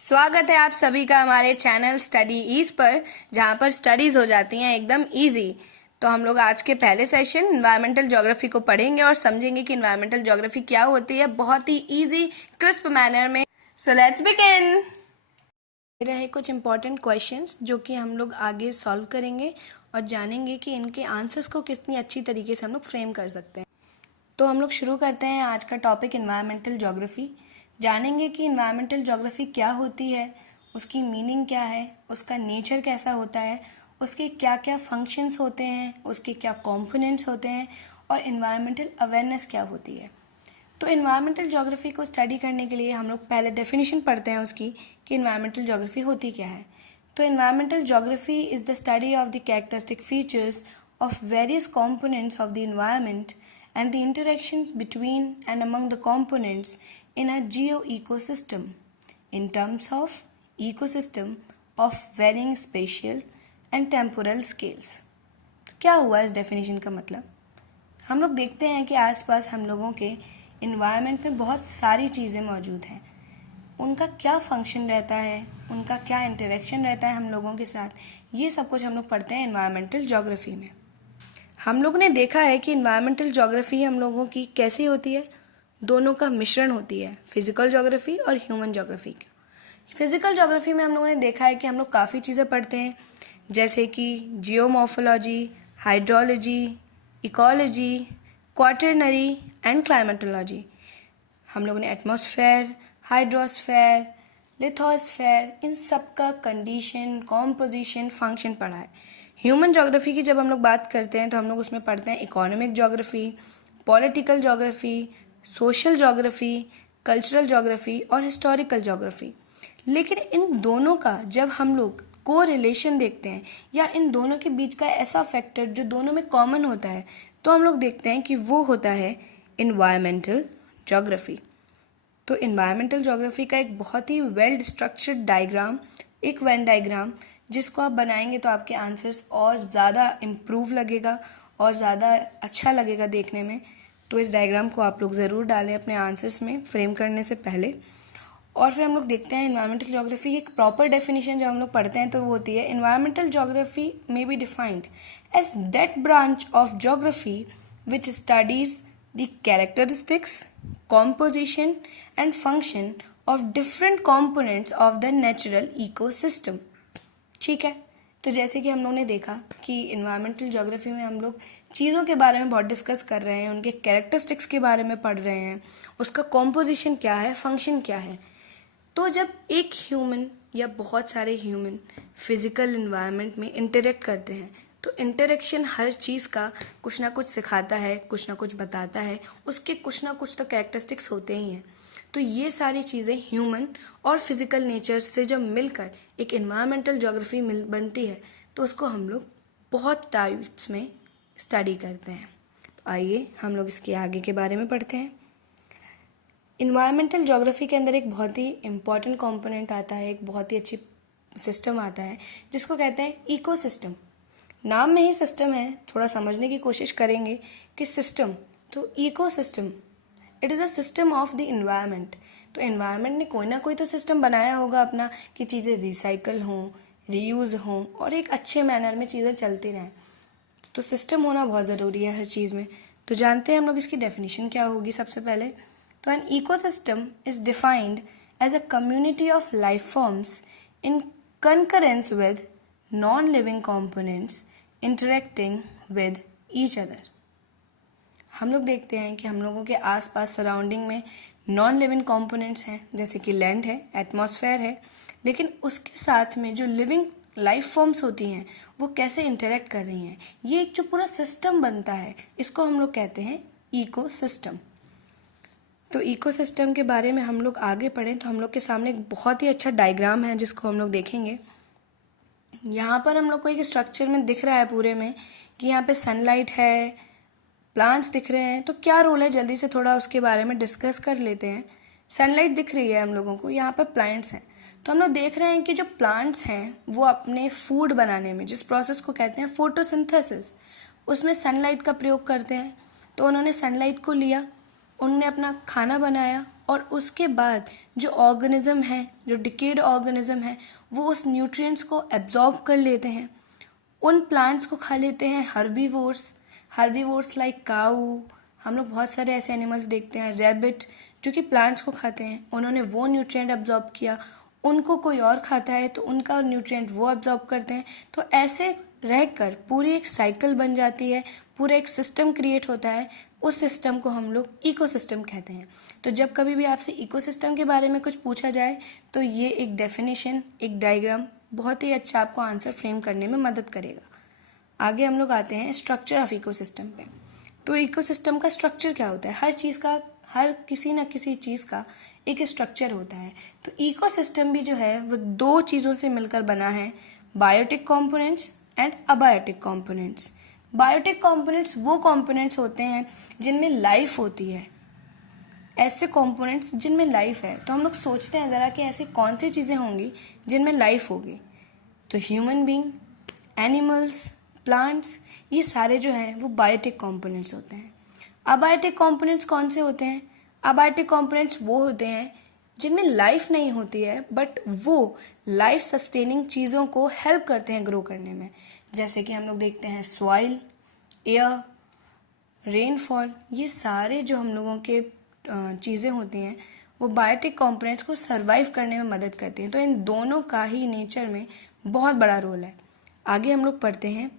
स्वागत है आप सभी का हमारे चैनल स्टडी ईज पर, जहाँ पर स्टडीज हो जाती हैं एकदम इजी। तो हम लोग आज के पहले सेशन इन्वायरमेंटल ज्योग्राफी को पढ़ेंगे और समझेंगे कि इन्वायरमेंटल ज्योग्राफी क्या होती है बहुत ही इजी क्रिस्प मैनर में। So let's begin. रहे कुछ इंपॉर्टेंट क्वेश्चंस जो कि हम लोग आगे सॉल्व करेंगे और जानेंगे कि इनके आंसर्स को कितनी अच्छी तरीके से हम लोग फ्रेम कर सकते हैं। तो हम लोग शुरू करते हैं आज का टॉपिक इन्वायरमेंटल ज्योग्राफी। जानेंगे कि इन्वायरमेंटल ज्योग्राफी क्या होती है, उसकी मीनिंग क्या है, उसका नेचर कैसा होता है, उसके क्या क्या फंक्शंस होते हैं, उसके क्या कंपोनेंट्स होते हैं और इन्वायरमेंटल अवेयरनेस क्या होती है। तो इन्वायरमेंटल ज्योग्राफी को स्टडी करने के लिए हम लोग पहले डेफिनेशन पढ़ते हैं उसकी कि इन्वायरमेंटल ज्योग्राफी होती क्या है। तो environmental geography is the study of the characteristic features of various components of the environment and the interactions between and among the components in a geo-ecosystem in terms of ecosystem of varying spatial and temporal scales। क्या हुआ इस definition का मतलब? हम लोग देखते हैं कि आसपास हम लोगों के इन्वायरमेंट में बहुत सारी चीज़ें मौजूद हैं। उनका क्या फंक्शन रहता है, उनका क्या इंटरेक्शन रहता है हम लोगों के साथ, ये सब कुछ हम लोग पढ़ते हैं इन्वायरमेंटल ज्योग्राफी में। हम लोगों ने देखा है कि इन्वायरमेंटल ज्योग्राफी हम लोगों की कैसी होती है, दोनों का मिश्रण होती है, फिजिकल ज्योग्राफी और ह्यूमन ज्योग्राफी का। फिजिकल ज्योग्राफी में हम लोगों ने देखा है कि हम लोग काफ़ी चीज़ें पढ़ते हैं, जैसे कि geomorphology, hydrology, ecology, quaternary and climatology. हम लोगों ने एटमॉस्फेयर, हाइड्रोस्फेयर, लिथोस्फेयर, इन सब का कंडीशन, कॉम्पोजिशन, फंक्शन पढ़ा है। ह्यूमन ज्योग्राफी की जब हम लोग बात करते हैं तो हम लोग उसमें पढ़ते हैं economic geography, political geography, social geography, cultural geography और हिस्टोरिकल ज्योग्राफी। लेकिन इन दोनों का जब हम लोग को रिलेशन देखते हैं या इन दोनों के बीच का ऐसा फैक्टर जो दोनों में कॉमन होता है, तो हम लोग देखते हैं कि वो होता है इन्वायरमेंटल ज्योग्राफी। तो इन्वायरमेंटल ज्योग्राफी का एक बहुत ही वेल स्ट्रक्चर्ड डायग्राम, एक वेन डायग्राम, जिसको आप बनाएंगे तो आपके आंसर्स और ज़्यादा इम्प्रूव लगेगा और ज़्यादा अच्छा लगेगा देखने में। तो इस डायग्राम को आप लोग ज़रूर डालें अपने आंसर्स में फ्रेम करने से पहले। और फिर हम लोग देखते हैं इन्वायरमेंटल ज्योग्राफी की एक प्रॉपर डेफिनेशन जब हम लोग पढ़ते हैं तो वो होती है environmental geography may be defined as that branch of geography which studies the characteristics, composition and function of different components of the natural ecosystem। ठीक है, तो जैसे कि हम लोगों ने देखा कि इन्वायरमेंटल ज्योग्राफी में हम लोग चीज़ों के बारे में बहुत डिस्कस कर रहे हैं, उनके कैरेक्टरिस्टिक्स के बारे में पढ़ रहे हैं, उसका कॉम्पोजिशन क्या है, फंक्शन क्या है। तो जब एक ह्यूमन या बहुत सारे ह्यूमन फिजिकल इन्वायरमेंट में इंटरेक्ट करते हैं तो इंटरेक्शन हर चीज़ का कुछ ना कुछ सिखाता है, कुछ ना कुछ बताता है, उसके कुछ ना कुछ तो कैरेक्टरिस्टिक्स होते ही हैं। तो ये सारी चीज़ें ह्यूमन और फिजिकल नेचर से जब मिलकर एक इन्वायरमेंटल ज्योग्राफी बनती है तो उसको हम लोग बहुत टाइप्स में स्टडी करते हैं। तो आइए हम लोग इसके आगे के बारे में पढ़ते हैं। इन्वायरमेंटल ज्योग्राफी के अंदर एक बहुत ही इम्पॉर्टेंट कंपोनेंट आता है, एक बहुत ही अच्छी सिस्टम आता है जिसको कहते हैं इकोसिस्टम। नाम में ही सिस्टम है, थोड़ा समझने की कोशिश करेंगे कि सिस्टम, तो ecosystem it is a system of the environment. तो इन्वायरमेंट ने कोई ना कोई तो सिस्टम बनाया होगा अपना कि चीज़ें रिसाइकल हों, रीयूज़ हों और एक अच्छे मैनर में चीज़ें चलती रहें। तो सिस्टम होना बहुत ज़रूरी है हर चीज़ में। तो जानते हैं हम लोग इसकी डेफिनेशन क्या होगी सबसे पहले। तो an ecosystem is defined as a community of life forms in concurrence with non-living components interacting with each other। हम लोग देखते हैं कि हम लोगों के आसपास सराउंडिंग में नॉन लिविंग कंपोनेंट्स हैं, जैसे कि लैंड है, एटमॉस्फेयर है, लेकिन उसके साथ में जो लिविंग लाइफ फॉर्म्स होती हैं वो कैसे इंटरेक्ट कर रही हैं, ये एक जो पूरा सिस्टम बनता है इसको हम लोग कहते हैं इकोसिस्टम। तो इकोसिस्टम के बारे में हम लोग आगे पढ़ें तो हम लोग के सामने एक बहुत ही अच्छा डायग्राम है जिसको हम लोग देखेंगे। यहाँ पर हम लोग को एक स्ट्रक्चर में दिख रहा है पूरे में कि यहाँ पे सनलाइट है, प्लांट्स दिख रहे हैं। तो क्या रोल है, जल्दी से थोड़ा उसके बारे में डिस्कस कर लेते हैं। सनलाइट दिख रही है हम लोगों को, यहाँ पर प्लांट्स हैं। तो हम लोग देख रहे हैं कि जो प्लांट्स हैं वो अपने फूड बनाने में जिस प्रोसेस को कहते हैं फोटोसिंथेसिस, उसमें सनलाइट का प्रयोग करते हैं। तो उन्होंने सनलाइट को लिया, उन्होंने अपना खाना बनाया और उसके बाद जो ऑर्गेनिज्म है, जो डिकेड ऑर्गेनिज्म है, वो उस न्यूट्रिएंट्स को एब्जॉर्ब कर लेते हैं, उन प्लांट्स को खा लेते हैं हर्बीवोर्स लाइक काऊ। हम लोग बहुत सारे ऐसे एनिमल्स देखते हैं, रैबिट, जो कि प्लांट्स को खाते हैं। उन्होंने वो न्यूट्रिएंट एब्जॉर्ब किया, उनको कोई और खाता है तो उनका न्यूट्रिएंट वो एब्जॉर्ब करते हैं। तो ऐसे रहकर पूरी एक साइकिल बन जाती है, पूरा एक सिस्टम क्रिएट होता है। उस सिस्टम को हम लोग इकोसिस्टम कहते हैं। तो जब कभी भी आपसे इकोसिस्टम के बारे में कुछ पूछा जाए तो ये एक डेफिनेशन, एक डायग्राम बहुत ही अच्छा आपको आंसर फ्रेम करने में मदद करेगा। आगे हम लोग आते हैं स्ट्रक्चर ऑफ इकोसिस्टम पे। तो इकोसिस्टम का स्ट्रक्चर क्या होता है? हर चीज़ का, हर किसी न किसी चीज़ का एक स्ट्रक्चर होता है। तो इकोसिस्टम भी जो है वो दो चीज़ों से मिलकर बना है, biotic components and abiotic components. Biotic components वो कंपोनेंट्स होते हैं जिनमें लाइफ होती है, ऐसे कंपोनेंट्स जिनमें लाइफ है। तो हम लोग सोचते हैं ज़रा कि ऐसी कौन सी चीज़ें होंगी जिनमें लाइफ होगी। तो ह्यूमन बीइंग, एनिमल्स, प्लांट्स, ये सारे जो हैं वो बायोटिक कंपोनेंट्स होते हैं। अबायोटिक कंपोनेंट्स कौन से होते हैं? अबायोटिक कंपोनेंट्स वो होते हैं जिनमें लाइफ नहीं होती है, बट वो लाइफ सस्टेनिंग चीज़ों को हेल्प करते हैं ग्रो करने में। जैसे कि हम लोग देखते हैं सॉइल, एयर, रेनफॉल, ये सारे जो हम लोगों के चीज़ें होती हैं वो बायोटिक कंपोनेंट्स को सरवाइव करने में मदद करती हैं। तो इन दोनों का ही नेचर में बहुत बड़ा रोल है। आगे हम लोग पढ़ते हैं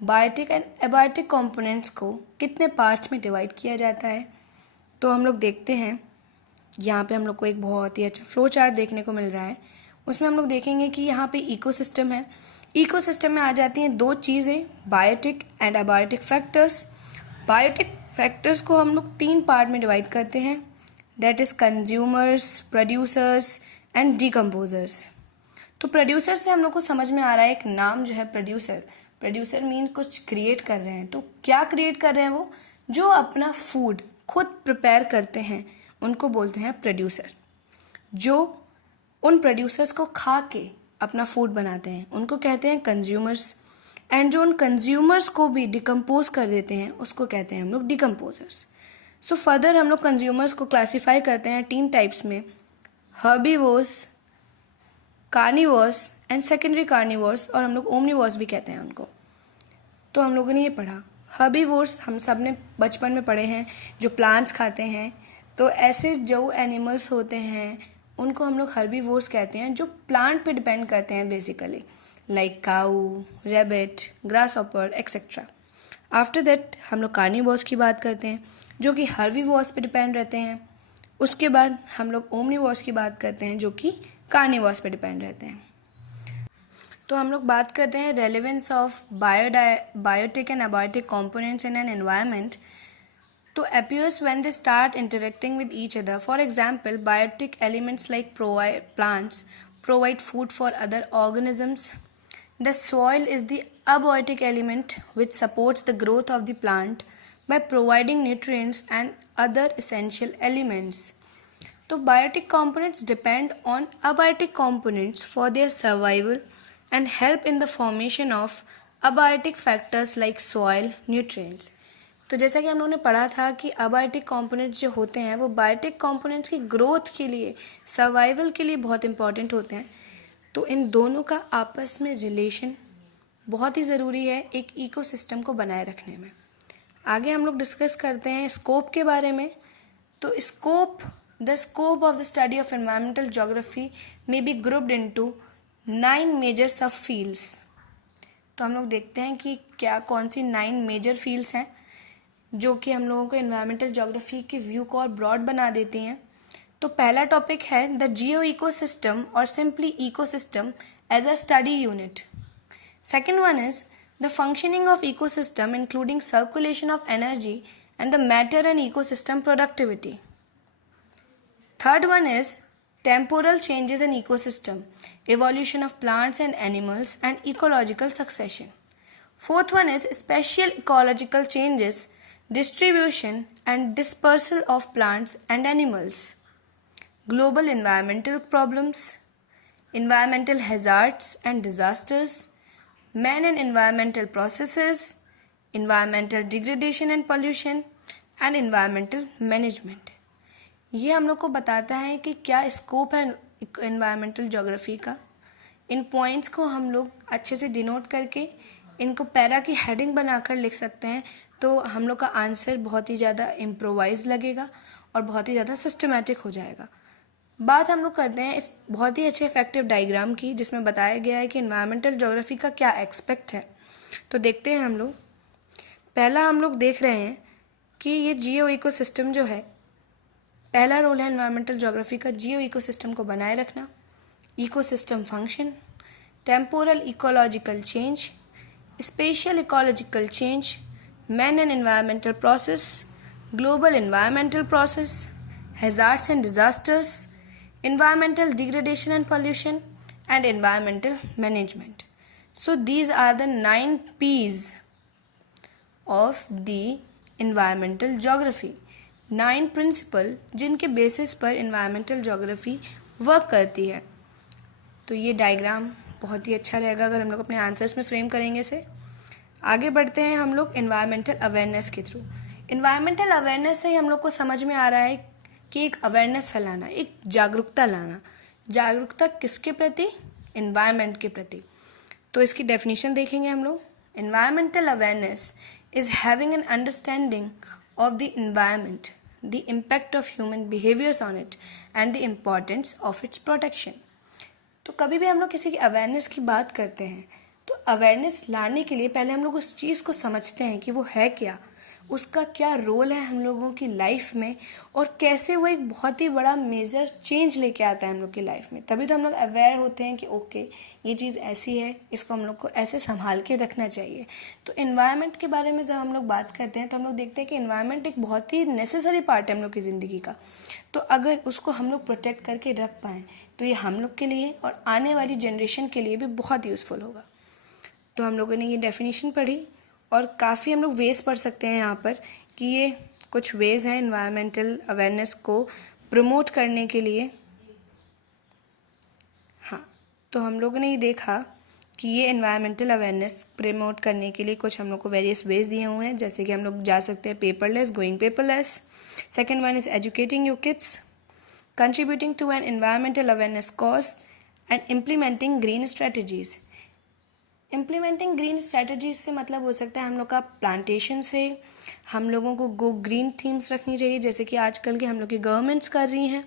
बायोटिक एंड एबायोटिक कंपोनेंट्स को कितने पार्ट्स में डिवाइड किया जाता है। तो हम लोग देखते हैं, यहाँ पे हम लोग को एक बहुत ही अच्छा फ्लो चार्ट देखने को मिल रहा है। उसमें हम लोग देखेंगे कि यहाँ पे इकोसिस्टम है। इकोसिस्टम में आ जाती हैं दो चीज़ें, biotic and abiotic factors. Biotic factors को हम लोग तीन पार्ट में डिवाइड करते हैं, that is consumers, producers and decomposers. तो प्रोड्यूसर से हम लोग को समझ में आ रहा है एक नाम जो है प्रोड्यूसर। प्रोड्यूसर मीन कुछ क्रिएट कर रहे हैं। तो क्या क्रिएट कर रहे हैं वो? जो अपना फूड खुद प्रिपेयर करते हैं उनको बोलते हैं प्रोड्यूसर। जो उन प्रोड्यूसर्स को खा के अपना फूड बनाते हैं उनको कहते हैं कंज्यूमर्स। एंड जो उन कंज्यूमर्स को भी डिकम्पोज कर देते हैं उसको कहते हैं हम लोग डिकम्पोजर्स। सो फर्दर हम लोग कंज्यूमर्स को क्लासीफाई करते हैं तीन टाइप्स में, herbivores, carnivores and secondary carnivores, और हम लोग ओमनिवोर्स भी कहते हैं उनको। तो हम लोगों ने ये पढ़ा, हर्बीवोर्स हम सब ने बचपन में पढ़े हैं, जो प्लांट्स खाते हैं। तो ऐसे जो एनिमल्स होते हैं उनको हम लोग हर्बीवोर्स कहते हैं, जो प्लांट पे डिपेंड करते हैं basically, like cow, rabbit, grasshopper etcetera. After that हम लोग कार्निवोर्स की बात करते हैं जो कि हर्बीवोर्स पे डिपेंड रहते हैं। उसके बाद हम लोग ओमनिवोर्स की बात करते हैं जो कि कार्निवोर्स पे डिपेंड रहते हैं। तो हम लोग बात करते हैं relevance of biotic and abiotic components in an environment. तो appears when they start interacting with each other. For example, biotic elements like plants provide food for other organisms. The soil is the abiotic element which supports the growth of the plant by providing nutrients and other essential elements. So biotic components depend on abiotic components for their survival and help in the formation of abiotic factors like soil, nutrients. तो जैसा कि हम लोगों ने पढ़ा था कि abiotic components जो होते हैं वो बायोटिक कंपोनेंट्स की ग्रोथ के लिए, सर्वाइवल के लिए बहुत इंपॉर्टेंट होते हैं। तो इन दोनों का आपस में रिलेशन बहुत ही ज़रूरी है एक इकोसिस्टम को बनाए रखने में। आगे हम लोग डिस्कस करते हैं स्कोप के बारे में। तो the scope of the study of environmental geography में बी ग्रुप्ड इनटू 9 मेजर सब फील्ड्स। तो हम लोग देखते हैं कि क्या कौन सी 9 मेजर फील्ड्स हैं जो कि हम लोगों को एनवायरमेंटल ज्योग्राफी के व्यू को और ब्रॉड बना देती हैं। तो पहला टॉपिक है द जियो इकोसिस्टम और simply ecosystem as a study unit. Second one is the functioning of ecosystem including circulation of energy and the matter and ecosystem productivity. Third one is temporal changes in ecosystem, evolution of plants and animals and ecological succession. Fourth one is spatial ecological changes, distribution and dispersal of plants and animals. Global environmental problems, environmental hazards and disasters, man and environmental processes, environmental degradation and pollution, and environmental management. ये हम लोग को बताता है कि क्या scope है environmental geography का। इन पॉइंट्स को हम लोग अच्छे से डिनोट करके इनको पैरा की हेडिंग बनाकर लिख सकते हैं, तो हम लोग का आंसर बहुत ही ज़्यादा इम्प्रोवाइज लगेगा और बहुत ही ज़्यादा सिस्टमेटिक हो जाएगा। बात हम लोग करते हैं इस बहुत ही अच्छे इफेक्टिव डायग्राम की, जिसमें बताया गया है कि एनवायरमेंटल ज्योग्राफी का क्या एक्सपेक्ट है। तो देखते हैं हम लोग। पहला हम लोग देख रहे हैं कि ये जियो इकोसिस्टम जो है, पहला रोल है एनवायरमेंटल ज्योग्राफी का जियो इकोसिस्टम को बनाए रखना। Ecosystem function, temporal ecological change, spatial ecological change, man and environmental process, global environmental process, hazards and disasters, environmental degradation and pollution, and environmental management. So these are the 9 P's of the environmental geography. 9 principal जिनके basis पर environmental geography work करती है। तो ये diagram बहुत ही अच्छा रहेगा अगर हम लोग अपने आंसर्स में फ्रेम करेंगे इसे। आगे बढ़ते हैं हम लोग एनवायरमेंटल अवेयरनेस के थ्रू। एनवायरमेंटल अवेयरनेस से ही हम लोग को समझ में आ रहा है कि एक अवेयरनेस फैलाना, एक जागरूकता लाना। जागरूकता किसके प्रति? एनवायरनमेंट के प्रति। तो इसकी डेफिनेशन देखेंगे हम लोग। Environmental awareness is having an understanding of the environment, the impact of human behaviours on it and the importance of its protection. तो कभी भी हम लोग किसी की अवेयरनेस की बात करते हैं तो अवेयरनेस लाने के लिए पहले हम लोग उस चीज़ को समझते हैं कि वो है क्या, उसका क्या रोल है हम लोगों की लाइफ में, और कैसे वो एक बहुत ही बड़ा मेजर चेंज लेके आता है हम लोग की लाइफ में। तभी तो हम लोग अवेयर होते हैं कि ओके ये चीज़ ऐसी है, इसको हम लोग को ऐसे संभाल के रखना चाहिए। तो एनवायरनमेंट के बारे में जब हम लोग बात करते हैं तो हम लोग देखते हैं कि एनवायरनमेंट एक बहुत ही नेसेसरी पार्ट है हम लोग की ज़िंदगी का। तो अगर उसको हम लोग प्रोटेक्ट करके रख पाएँ तो ये हम लोग के लिए और आने वाली जनरेशन के लिए भी बहुत यूज़फुल होगा। तो हम लोगों ने ये डेफिनेशन पढ़ी और काफ़ी हम लोग वेज पढ़ सकते हैं यहाँ पर कि ये कुछ वेज हैं एनवायरमेंटल अवेयरनेस को प्रमोट करने के लिए। हाँ, तो हम लोगों ने ये देखा कि ये एनवायरमेंटल अवेयरनेस प्रमोट करने के लिए कुछ हम लोग को वेरियस वेज दिए हुए हैं, जैसे कि हम लोग जा सकते हैं paperless, going paperless. Second one is educating your kids, contributing to an environmental awareness cause and implementing green strategies. Implementing green strategies से मतलब हो सकता है हम लोग का प्लांटेशन से, हम लोगों को गो ग्रीन थीम्स रखनी चाहिए जैसे कि आजकल की हम लोग की गवर्नमेंट्स कर रही हैं।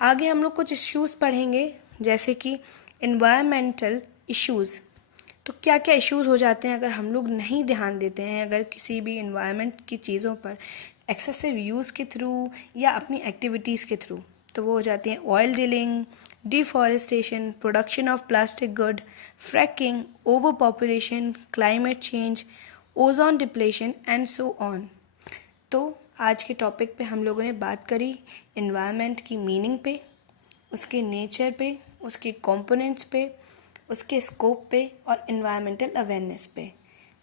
आगे हम लोग कुछ इश्यूज़ पढ़ेंगे जैसे कि इन्वायरमेंटल इश्यूज़। तो क्या क्या इश्यूज़ हो जाते हैं अगर हम लोग नहीं ध्यान देते हैं, अगर किसी भी इन्वायरमेंट की चीज़ों पर एक्सेसिव यूज़ के थ्रू या अपनी एक्टिविटीज़ के थ्रू। तो वो हो जाती हैं oil drilling, deforestation, production of plastic good, fracking, over population, climate change, ozone depletion and so on. तो आज के टॉपिक पे हम लोगों ने बात करी एनवायरनमेंट की मीनिंग पे, उसके नेचर पे, उसके कंपोनेंट्स पे, उसके स्कोप पे और एनवायरमेंटल अवेयरनेस पे।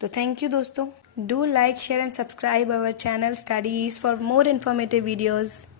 तो थैंक यू दोस्तों। Do like, share and subscribe our channel studies for more informative videos.